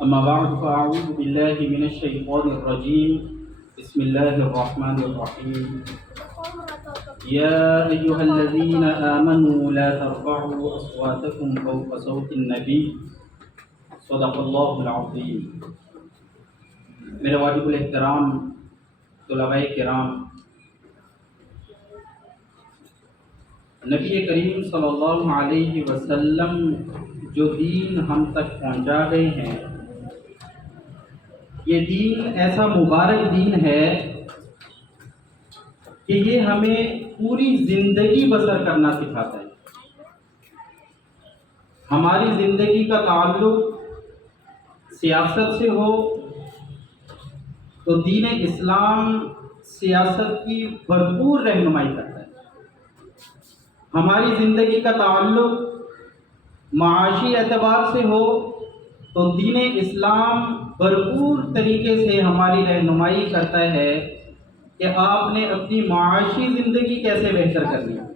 أما بعد فأعوذ بالله من الشيطان الرجيم. بسم الله الرحمن الرحيم. يا أيها الذين آمنوا لا ترفعوا أصواتكم فوق صوت النبي. صدق الله العظيم. میرے واجب الاحترام طلباء کرام، نبی کریم صلی اللہ علیہ وسلم جو دین ہم تک پہنچا گئے ہیں، یہ دین ایسا مبارک دین ہے کہ یہ ہمیں پوری زندگی بسر کرنا سکھاتا ہے۔ ہماری زندگی کا تعلق سیاست سے ہو تو دین اسلام سیاست کی بھرپور رہنمائی کرتا ہے۔ ہماری زندگی کا تعلق معاشی اعتبار سے ہو تو دین اسلام بھرپور طریقے سے ہماری رہنمائی کرتا ہے کہ آپ نے اپنی معاشی زندگی کیسے بہتر کرنی ہے۔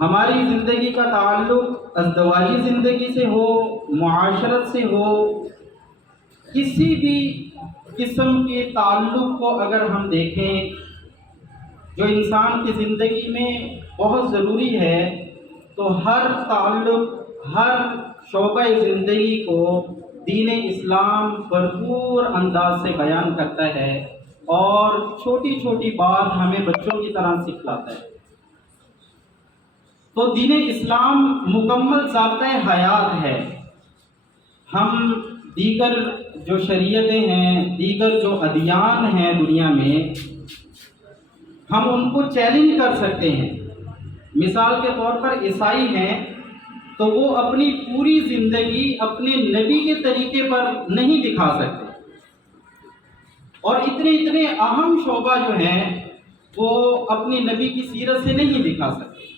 ہماری زندگی کا تعلق ازدواجی زندگی سے ہو، معاشرت سے ہو، کسی بھی قسم کے تعلق کو اگر ہم دیکھیں جو انسان کی زندگی میں بہت ضروری ہے، تو ہر تعلق، ہر شعبہ زندگی کو دین اسلام بھرپور انداز سے بیان کرتا ہے اور چھوٹی چھوٹی بات ہمیں بچوں کی طرح سکھلاتا ہے۔ تو دین اسلام مکمل ضابطۂ حیات ہے۔ ہم دیگر جو شریعتیں ہیں، دیگر جو ادیان ہیں دنیا میں، ہم ان کو چیلنج کر سکتے ہیں۔ مثال کے طور پر عیسائی ہیں تو وہ اپنی پوری زندگی اپنے نبی کے طریقے پر نہیں دکھا سکتے، اور اتنے اہم شعبہ جو ہیں وہ اپنے نبی کی سیرت سے نہیں دکھا سکتے۔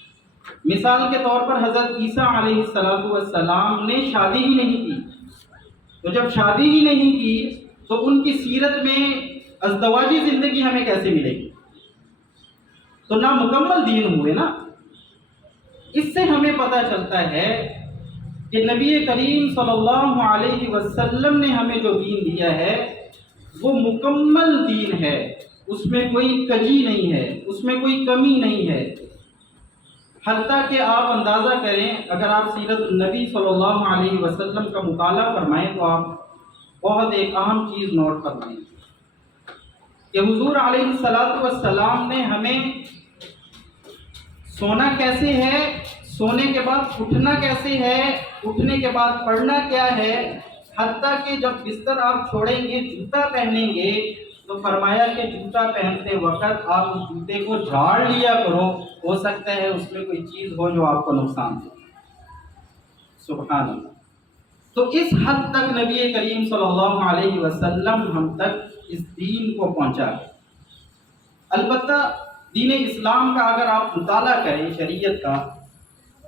مثال کے طور پر حضرت عیسیٰ علیہ السلام نے شادی ہی نہیں کی، تو جب شادی ہی نہیں کی تو ان کی سیرت میں ازدواجی زندگی ہمیں کیسے ملے گی؟ تو نامکمل دین ہوئے نا۔ اس سے ہمیں پتہ چلتا ہے کہ نبی کریم صلی اللہ علیہ وسلم نے ہمیں جو دین دیا ہے وہ مکمل دین ہے، اس میں کوئی کجی نہیں ہے، اس میں کوئی کمی نہیں ہے۔ حتیٰ کہ آپ اندازہ کریں، اگر آپ سیرت النبی صلی اللہ علیہ وسلم کا مطالعہ فرمائیں تو آپ بہت ایک اہم چیز نوٹ فرمائیں کہ حضور علیہ السلام نے ہمیں سونا کیسے ہے، سونے کے بعد اٹھنا کیسے ہے، اٹھنے کے بعد پڑھنا کیا ہے، حتیٰ کہ جب بستر آپ چھوڑیں گے، جوتا پہنیں گے، تو فرمایا کہ جوتا پہنتے وقت آپ اس جوتے کو جھاڑ لیا کرو، ہو سکتا ہے اس میں کوئی چیز ہو جو آپ کو نقصان دے۔ سبحان اللہ۔ تو اس حد تک نبی کریم صلی اللہ علیہ وسلم ہم تک اس دین کو پہنچا ہے۔ البتہ دین اسلام کا اگر آپ مطالعہ کریں شریعت کا،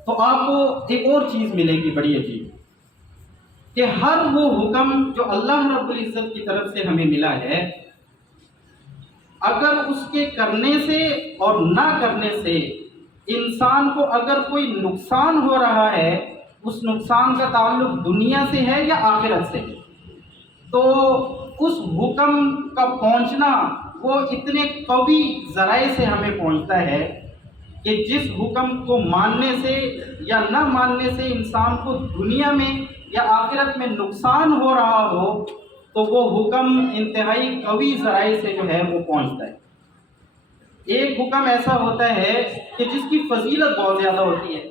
تو آپ کو ایک اور چیز ملے گی بڑی عجیب، کہ ہر وہ حکم جو اللہ رب العزت کی طرف سے ہمیں ملا ہے، اگر اس کے کرنے سے اور نہ کرنے سے انسان کو اگر کوئی نقصان ہو رہا ہے، اس نقصان کا تعلق دنیا سے ہے یا آخرت سے، تو اس حکم کا پہنچنا وہ اتنے قوی ذرائع سے ہمیں پہنچتا ہے کہ جس حکم کو ماننے سے یا نہ ماننے سے انسان کو دنیا میں یا آخرت میں نقصان ہو رہا ہو، تو وہ حکم انتہائی قوی ذرائع سے جو ہے وہ پہنچتا ہے۔ ایک حکم ایسا ہوتا ہے کہ جس کی فضیلت بہت زیادہ ہوتی ہے،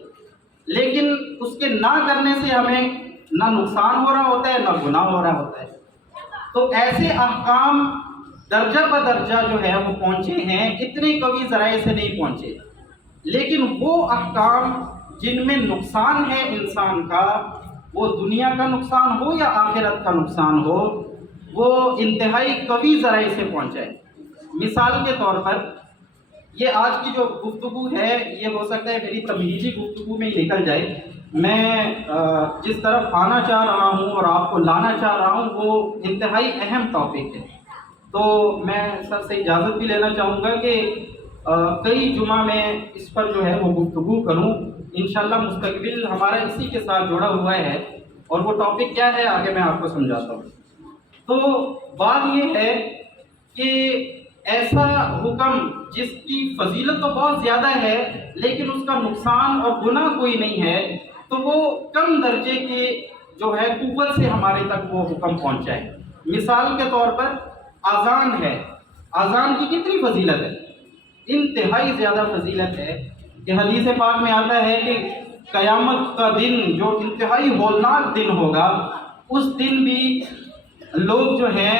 لیکن اس کے نہ کرنے سے ہمیں نہ نقصان ہو رہا ہوتا ہے نہ گناہ ہو رہا ہوتا ہے۔ تو ایسے احکام درجہ بدرجہ جو ہے وہ پہنچے ہیں، اتنے قوی ذرائع سے نہیں پہنچے، لیکن وہ احکام جن میں نقصان ہے انسان کا، وہ دنیا کا نقصان ہو یا آخرت کا نقصان ہو، وہ انتہائی قوی ذرائع سے پہنچے۔ مثال کے طور پر یہ آج کی جو گفتگو ہے، یہ ہو سکتا ہے میری تمہیدی گفتگو میں ہی نکل جائے۔ میں جس طرف آنا چاہ رہا ہوں اور آپ کو لانا چاہ رہا ہوں وہ انتہائی اہم ٹاپک ہے، تو میں سر سے اجازت بھی لینا چاہوں گا کہ کئی جمعہ میں اس پر جو ہے وہ گفتگو کروں۔ انشاءاللہ مستقبل ہمارا اسی کے ساتھ جڑا ہوا ہے اور وہ ٹاپک کیا ہے آگے میں آپ کو سمجھاتا ہوں۔ تو بات یہ ہے کہ ایسا حکم جس کی فضیلت تو بہت زیادہ ہے لیکن اس کا نقصان اور گناہ کوئی نہیں ہے، تو وہ کم درجے کے جو ہے قوت سے ہمارے تک وہ حکم پہنچا ہے۔ مثال کے طور پر اذان ہے، اذان کی کتنی فضیلت ہے، انتہائی زیادہ فضیلت ہے کہ حدیث پاک میں آتا ہے کہ قیامت کا دن جو انتہائی ہولناک دن ہوگا، اس دن بھی لوگ جو ہیں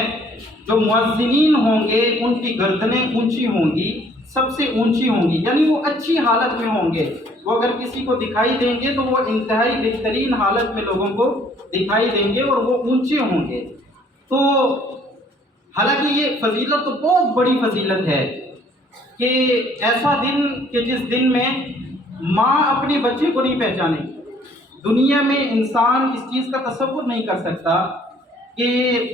جو مؤذنین ہوں گے ان کی گردنیں اونچی ہوں گی، سب سے اونچی ہوں گی، یعنی وہ اچھی حالت میں ہوں گے۔ وہ اگر کسی کو دکھائی دیں گے تو وہ انتہائی بہترین حالت میں لوگوں کو دکھائی دیں گے اور وہ اونچے ہوں گے۔ تو حالانکہ یہ فضیلت تو بہت بڑی فضیلت ہے کہ ایسا دن کہ جس دن میں ماں اپنے بچے کو نہیں پہچانے گی۔ دنیا میں انسان اس چیز کا تصور نہیں کر سکتا کہ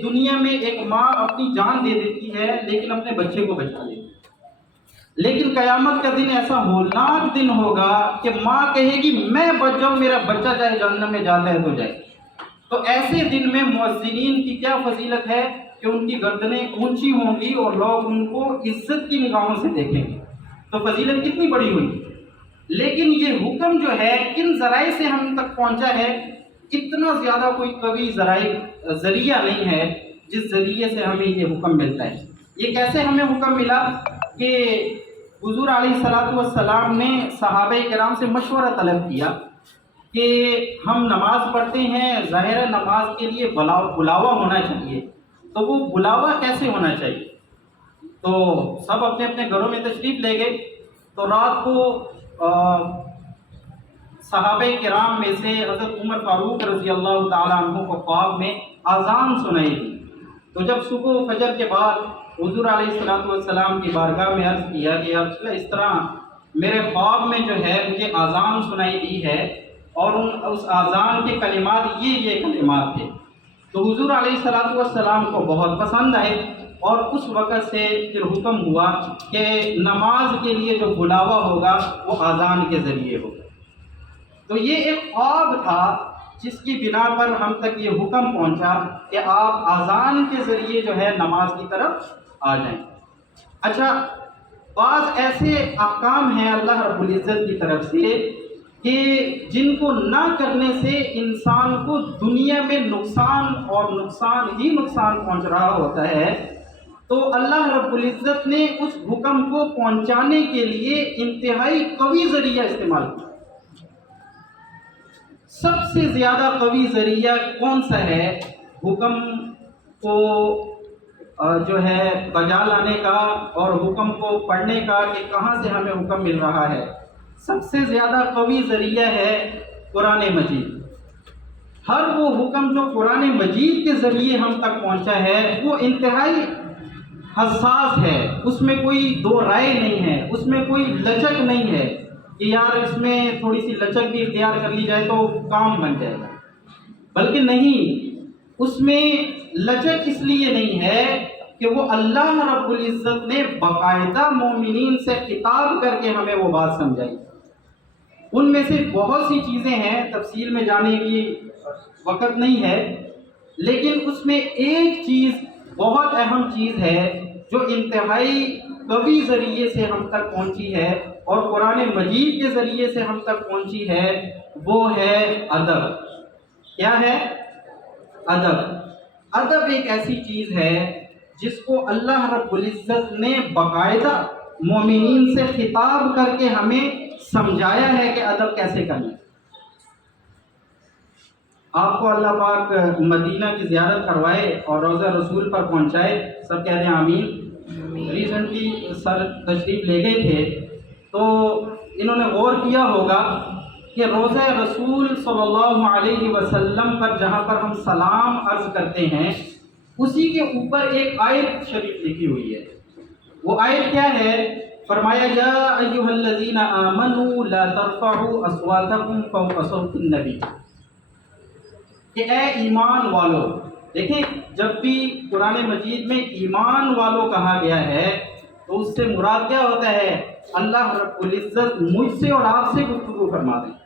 دنیا میں ایک ماں اپنی جان دے دیتی ہے لیکن اپنے بچے کو بچا لیتی ہے، لیکن قیامت کا دن ایسا ہولناک دن ہوگا کہ ماں کہے گی میں بچ جاؤں، میرا بچہ چاہے جہنم میں جاتا ہے تو جائے۔ تو ایسے دن میں مؤذنین کی کیا فضیلت ہے کہ ان کی گردنیں اونچی ہوں گی اور لوگ ان کو عزت کی نگاہوں سے دیکھیں گے۔ تو فضیلت کتنی بڑی ہوئی۔ لیکن یہ حکم جو ہے کن ذرائع سے ہم تک پہنچا ہے، اتنا زیادہ کوئی قوی ذریعہ نہیں ہے جس ذریعے سے ہمیں یہ حکم ملتا ہے۔ یہ کیسے ہمیں حکم ملا کہ حضور علیہ الصلوۃ والسلام نے صحابہ کرام سے مشورہ طلب کیا کہ ہم نماز پڑھتے ہیں، ظاہر نماز کے لیے بلاوا ہونا چاہیے، تو وہ بلاوا کیسے ہونا چاہیے؟ تو سب اپنے اپنے گھروں میں تشریف لے گئے۔ تو رات کو صحابہ کرام میں سے حضرت عمر فاروق رضی اللہ تعالیٰ عنہ کو خواب میں اذان سنائی دی۔ تو جب صبح فجر کے بعد حضور علیہ الصلوۃ والسلام کی بارگاہ میں عرض کیا کہ یا رسول اللہ اس طرح میرے خواب میں جو ہے مجھے اذان سنائی دی ہے اور اس اذان کے کلمات یہ کلمات تھے، تو حضور علیہ الصلوۃ والسلام کو بہت پسند آئے اور اس وقت سے پھر حکم ہوا کہ نماز کے لیے جو بلاوا ہوگا وہ اذان کے ذریعے ہوگا۔ تو یہ ایک خواب تھا جس کی بنا پر ہم تک یہ حکم پہنچا کہ آپ اذان کے ذریعے جو ہے نماز کی طرف آ جائیں۔ اچھا، بعض ایسے احکام ہیں اللہ رب العزت کی طرف سے کہ جن کو نہ کرنے سے انسان کو دنیا میں نقصان اور نقصان ہی نقصان پہنچ رہا ہوتا ہے، تو اللہ رب العزت نے اس حکم کو پہنچانے کے لیے انتہائی قوی ذریعہ استعمال کیا۔ سب سے زیادہ قوی ذریعہ کون سا ہے حکم کو جو ہے بجا لانے کا اور حکم کو پڑھنے کا کہ کہاں سے ہمیں حکم مل رہا ہے؟ سب سے زیادہ قوی ذریعہ ہے قرآن مجید۔ ہر وہ حکم جو قرآن مجید کے ذریعے ہم تک پہنچا ہے وہ انتہائی حساس ہے، اس میں کوئی دو رائے نہیں ہے، اس میں کوئی لچک نہیں ہے کہ یار اس میں تھوڑی سی لچک بھی اختیار کر لی جائے تو کام بن جائے گا، بلکہ نہیں، اس میں لچک اس لیے نہیں ہے کہ وہ اللہ رب العزت نے باقاعدہ مومنین سے خطاب کر کے ہمیں وہ بات سمجھائی۔ ان میں سے بہت سی چیزیں ہیں، تفصیل میں جانے کی وقت نہیں ہے، لیکن اس میں ایک چیز بہت اہم چیز ہے جو انتہائی قوی ذریعے سے ہم تک پہنچی ہے اور قرآن مجید کے ذریعے سے ہم تک پہنچی ہے، وہ ہے ادب۔ کیا ہے؟ ادب۔ ادب ایک ایسی چیز ہے جس کو اللہ رب العزت نے باقاعدہ مومنین سے خطاب کر کے ہمیں سمجھایا ہے کہ ادب کیسے کرنا ہے۔ آپ کو اللہ پاک مدینہ کی زیارت کروائے اور روضہ رسول پر پہنچائے، سب کہہ دیں آمین۔ ریسنٹلی سر تشریف لے گئے تھے تو انہوں نے غور کیا ہوگا کہ روضہ رسول صلی اللہ علیہ وسلم پر جہاں پر ہم سلام عرض کرتے ہیں اسی کے اوپر ایک آیت شریف لکھی ہوئی ہے۔ وہ آیت کیا ہے؟ فرمایا یا ایھا الذین آمنوا لا ترفعوا اصواتکم فوق صوت النبی، کہ اے ایمان والو۔ دیکھیں، جب بھی قرآن مجید میں ایمان والو کہا گیا ہے تو اس سے مراد کیا ہوتا ہے؟ اللہ رب العزت مجھ سے اور آپ سے گفتگو فرما دیں۔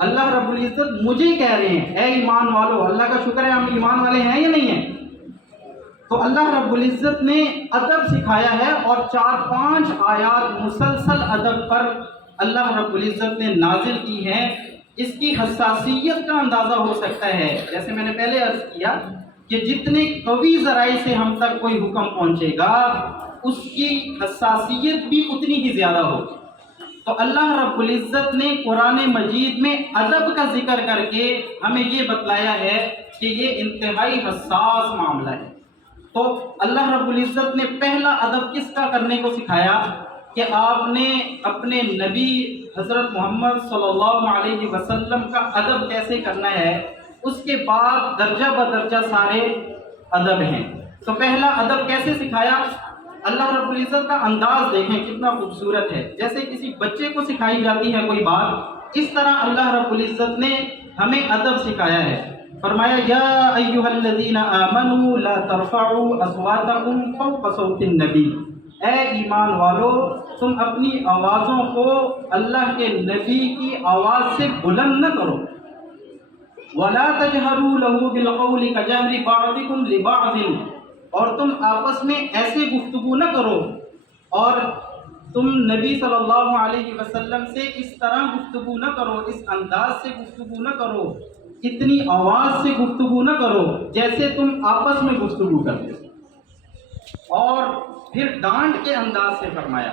اللہ رب العزت مجھے کہہ رہے ہیں اے ایمان والو. اللہ کا شکر ہے ہم ایمان والے ہیں یا نہیں ہیں. تو اللہ رب العزت نے ادب سکھایا ہے اور 4-5 آیات مسلسل ادب پر اللہ رب العزت نے نازل کی ہیں. اس کی حساسیت کا اندازہ ہو سکتا ہے، جیسے میں نے پہلے عرض کیا کہ جتنے قوی ذرائع سے ہم تک کوئی حکم پہنچے گا اس کی حساسیت بھی اتنی ہی زیادہ ہوگی. تو اللہ رب العزت نے قرآن مجید میں ادب کا ذکر کر کے ہمیں یہ بتلایا ہے کہ یہ انتہائی حساس معاملہ ہے. تو اللہ رب العزت نے پہلا ادب کس کا کرنے کو سکھایا کہ آپ نے اپنے نبی حضرت محمد صلی اللہ علیہ وسلم کا ادب کیسے کرنا ہے. اس کے بعد درجہ بدرجہ سارے ادب ہیں. تو پہلا ادب کیسے سکھایا؟ اللہ رب العزت کا انداز دیکھیں کتنا خوبصورت ہے. جیسے کسی بچے کو سکھائی جاتی ہے کوئی بات، اس طرح اللہ رب العزت نے ہمیں ادب سکھایا ہے. فرمایا یا ایھا الذین آمنوا لا ترفعوا اصواتکم فوق صوت النبی، اے ایمان والو تم اپنی آوازوں کو اللہ کے نبی کی آواز سے بلند نہ کرو. ولا تجہروا لہ بالقول کجہر بعضکم لبعض، اور تم آپس میں ایسے گفتگو نہ کرو، اور تم نبی صلی اللہ علیہ وسلم سے اس طرح گفتگو نہ کرو، اس انداز سے گفتگو نہ کرو، اتنی آواز سے گفتگو نہ کرو جیسے تم آپس میں گفتگو کرتے ہو. اور پھر ڈانٹ کے انداز سے فرمایا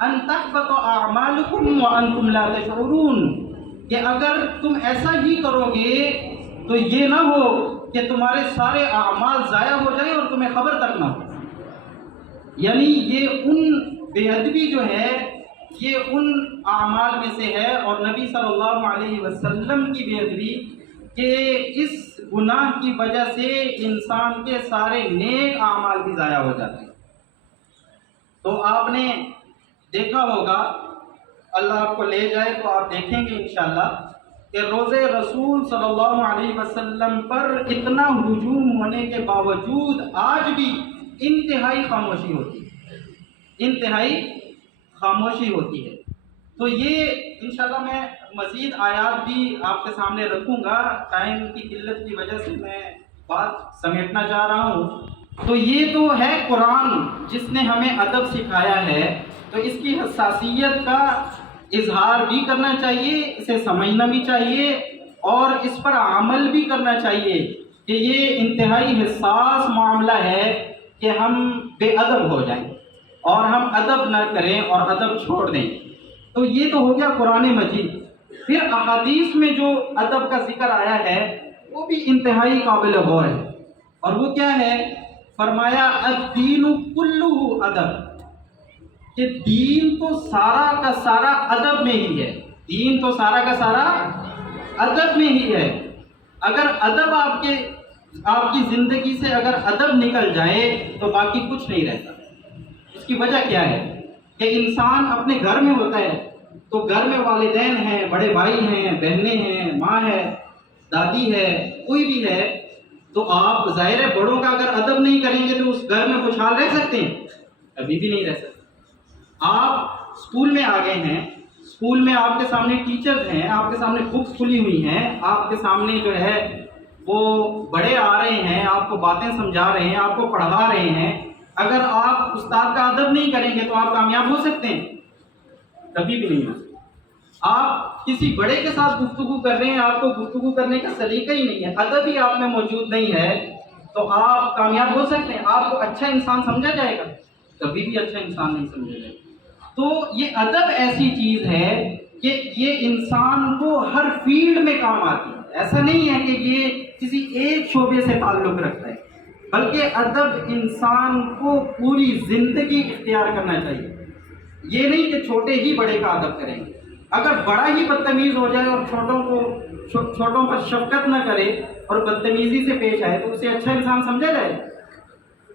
ان تحبط اعمالکم وانتم لا تشعرون، کہ اگر تم ایسا ہی کرو گے تو یہ نہ ہو کہ تمہارے سارے اعمال ضائع ہو جائیں اور تمہیں خبر تک نہ ہو. یعنی یہ ان بے ادبی جو ہے یہ ان اعمال میں سے ہے، اور نبی صلی اللہ علیہ وسلم کی بے ادبی کہ اس گناہ کی وجہ سے انسان کے سارے نیک اعمال بھی ضائع ہو جاتے ہیں. تو آپ نے دیکھا ہوگا، اللہ آپ کو لے جائے تو آپ دیکھیں گے انشاءاللہ کہ روزے رسول صلی اللہ علیہ وسلم پر اتنا ہجوم ہونے کے باوجود آج بھی انتہائی خاموشی ہوتی ہے، انتہائی خاموشی ہوتی ہے. تو یہ انشاءاللہ میں مزید آیات بھی آپ کے سامنے رکھوں گا، ٹائم کی قلت کی وجہ سے میں بات سمیٹنا چاہ رہا ہوں. تو یہ تو ہے قرآن جس نے ہمیں ادب سکھایا ہے، تو اس کی حساسیت کا اظہار بھی کرنا چاہیے، اسے سمجھنا بھی چاہیے اور اس پر عمل بھی کرنا چاہیے کہ یہ انتہائی حساس معاملہ ہے کہ ہم بے ادب ہو جائیں اور ہم ادب نہ کریں اور ادب چھوڑ دیں. تو یہ تو ہو گیا قرآن مجید. پھر احادیث میں جو ادب کا ذکر آیا ہے وہ بھی انتہائی قابل غور ہے، اور وہ کیا ہے؟ فرمایا الدین کلہ ادب، کہ دین تو سارا کا سارا ادب میں ہی ہے. دین تو سارا کا سارا ادب میں ہی ہے. اگر ادب آپ کی زندگی سے اگر ادب نکل جائے تو باقی کچھ نہیں رہتا. اس کی وجہ کیا ہے کہ انسان اپنے گھر میں ہوتا ہے تو گھر میں والدین ہیں، بڑے بھائی ہیں، بہنیں ہیں، ماں ہے، دادی ہے، کوئی بھی ہے، تو آپ ظاہر ہے بڑوں کا اگر ادب نہیں کریں گے تو اس گھر میں خوشحال رہ سکتے ہیں؟ کبھی بھی نہیں رہ سکتے. آپ اسکول میں آ گئے ہیں، اسکول میں آپ کے سامنے ٹیچرز ہیں، آپ کے سامنے بکس کھلی ہوئی ہیں، آپ کے سامنے جو ہے وہ بڑے آ رہے ہیں، آپ کو باتیں سمجھا رہے ہیں، آپ کو پڑھا رہے ہیں. اگر آپ استاد کا ادب نہیں کریں گے تو آپ کامیاب ہو سکتے ہیں؟ کبھی بھی نہیں ہو سکتے. آپ کسی بڑے کے ساتھ گفتگو کر رہے ہیں، آپ کو گفتگو کرنے کا سلیقہ ہی نہیں ہے، ادب ہی آپ میں موجود نہیں ہے، تو آپ کامیاب ہو سکتے ہیں؟ آپ کو اچھا انسان سمجھا جائے گا؟ کبھی بھی اچھا انسان نہیں سمجھا جائے گا. تو یہ ادب ایسی چیز ہے کہ یہ انسان کو ہر فیلڈ میں کام آتی ہے. ایسا نہیں ہے کہ یہ کسی ایک شعبے سے تعلق رکھتا ہے، بلکہ ادب انسان کو پوری زندگی اختیار کرنا چاہیے. یہ نہیں کہ چھوٹے ہی بڑے کا ادب کریں گے. اگر بڑا ہی بدتمیز ہو جائے اور چھوٹوں پر شفقت نہ کرے اور بدتمیزی سے پیش آئے تو اسے اچھا انسان سمجھا جائے.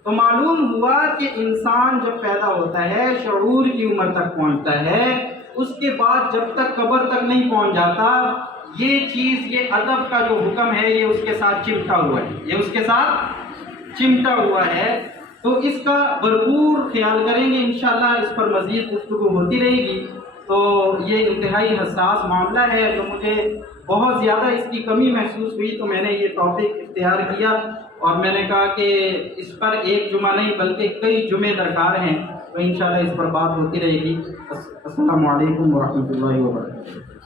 تو معلوم ہوا کہ انسان جب پیدا ہوتا ہے، شعور کی عمر تک پہنچتا ہے، اس کے بعد جب تک قبر تک نہیں پہنچ جاتا، یہ چیز، یہ ادب کا جو حکم ہے یہ اس کے ساتھ چمٹا ہوا ہے، یہ اس کے ساتھ چمٹا ہوا ہے. تو اس کا بھرپور خیال کریں گے انشاءاللہ. اس پر مزید گفتگو ہوتی رہے گی. تو یہ انتہائی حساس معاملہ ہے، تو مجھے بہت زیادہ اس کی کمی محسوس ہوئی تو میں نے یہ ٹاپک اختیار کیا اور میں نے کہا کہ اس پر ایک جمعہ نہیں بلکہ کئی جمعے درکار ہیں، تو انشاءاللہ اس پر بات ہوتی رہے گی۔ السلام علیکم ورحمۃ اللہ وبرکاتہ۔